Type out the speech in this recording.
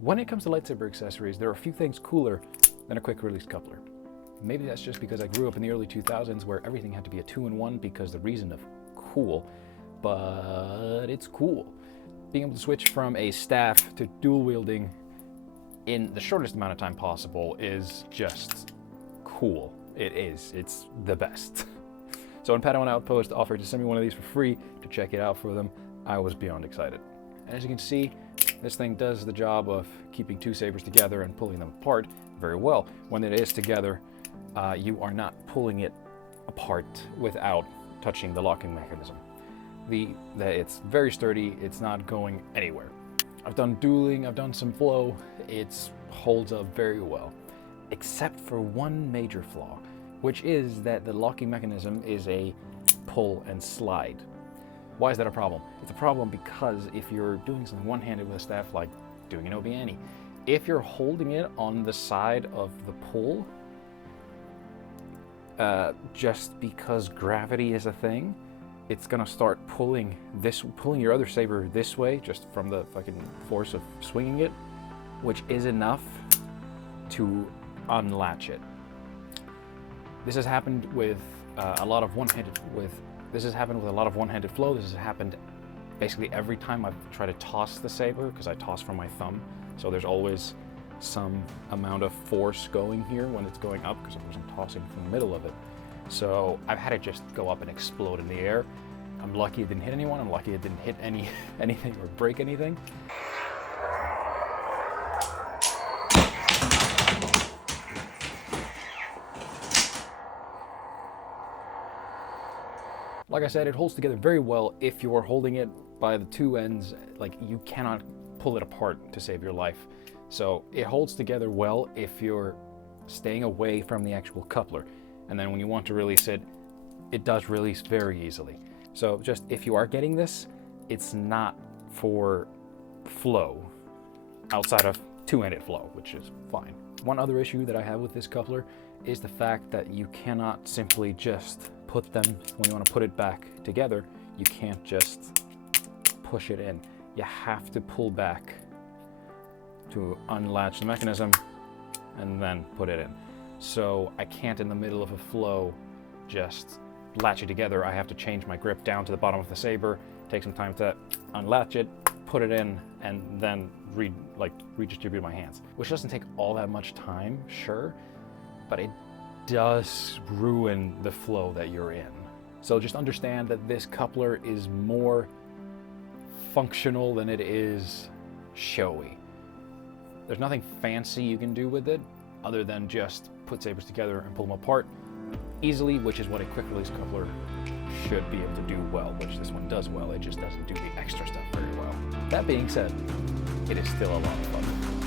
When it comes to lightsaber accessories, there are a few things cooler than a quick release coupler. Maybe that's just because I grew up in the early 2000s where everything had to be a 2-in-1 because the reason of cool, but it's cool. Being able to switch from a staff to dual wielding in the shortest amount of time possible is just cool. It is. It's the best. So when Padawan Outpost offered to send me one of these for free to check it out for them, I was beyond excited. And as you can see, this thing does the job of keeping two sabers together and pulling them apart very well. When it is together, you are not pulling it apart without touching the locking mechanism. It's very sturdy, it's not going anywhere. I've done dueling, I've done some flow, it holds up very well. Except for one major flaw, which is that the locking mechanism is a pull and slide. Why is that a problem? It's a problem because if you're doing something one-handed with a staff, like doing an Obi-Wan, if you're holding it on the side of the pull, just because gravity is a thing, it's gonna start pulling your other saber this way, just from the fucking force of swinging it, which is enough to unlatch it. This has happened with a lot of one-handed flow. This has happened basically every time I've tried to toss the saber, because I toss from my thumb. So there's always some amount of force going here when it's going up, because I'm tossing from the middle of it. So I've had it just go up and explode in the air. I'm lucky it didn't hit anyone. I'm lucky it didn't hit anything or break anything. Like I said, it holds together very well if you're holding it by the two ends. Like, you cannot pull it apart to save your life. So it holds together well if you're staying away from the actual coupler. And then when you want to release it, it does release very easily. So just if you are getting this, it's not for flow outside of two-handed flow, which is fine. One other issue that I have with this coupler is the fact that you cannot simply just put them, when you want to put it back together, you can't just push it in. You have to pull back to unlatch the mechanism and then put it in. So I can't, in the middle of a flow, just latch it together. I have to change my grip down to the bottom of the saber, take some time to unlatch it, put it in, and then redistribute my hands. Which doesn't take all that much time, sure, but it does ruin the flow that you're in. So just understand that this coupler is more functional than it is showy. There's nothing fancy you can do with it other than just put sabers together and pull them apart easily, which is what a quick release coupler should be able to do well, which this one does well. It just doesn't do the extra stuff very well. That being said, it is still a lot of fun.